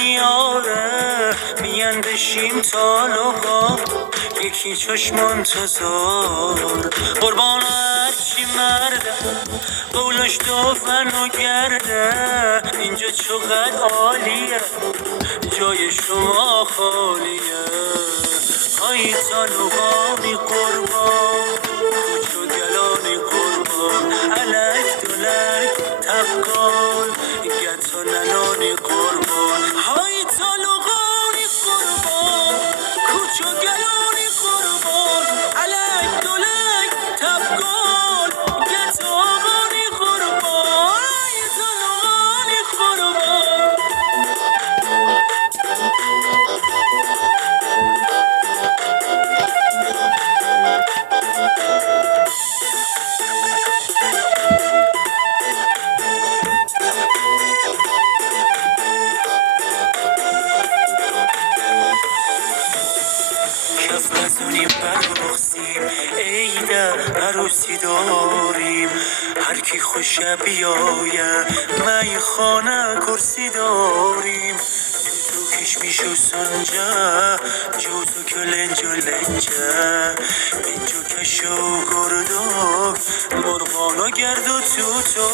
میاره میان بشیم طالقا یکی چشم انتظار قربان هرچی مرده قولش دفن و گرده اینجا چقدر عالیه جای شما خالیه های طالقانی قربان کوچو گلانی قربان علک دلک تبکال گتو ننانی قربان های طالقانی قربان کوچو گلانی قربان علک دلک تبکال گتو آقانی قربان های طالقانی قربان کف نزنیم برقصیم عید عروسی داریم هر کی خوشه بیایه میخانه کرسی داریم تو کشمیش و سنجه جو تو کلنج و لنجه اینجا کش و گردو مرغان و گرد و توتو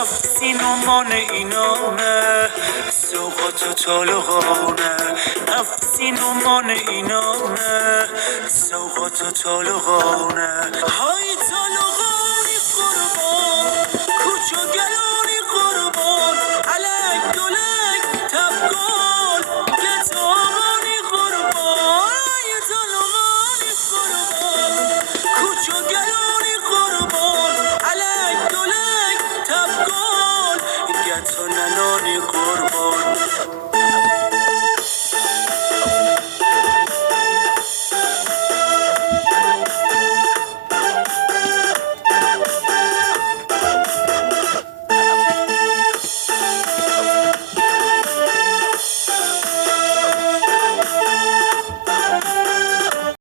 نفسین و مان اینانه سوقات و طالقانه نفسین و مان اینانه سوقات و طالقانه های طالقانه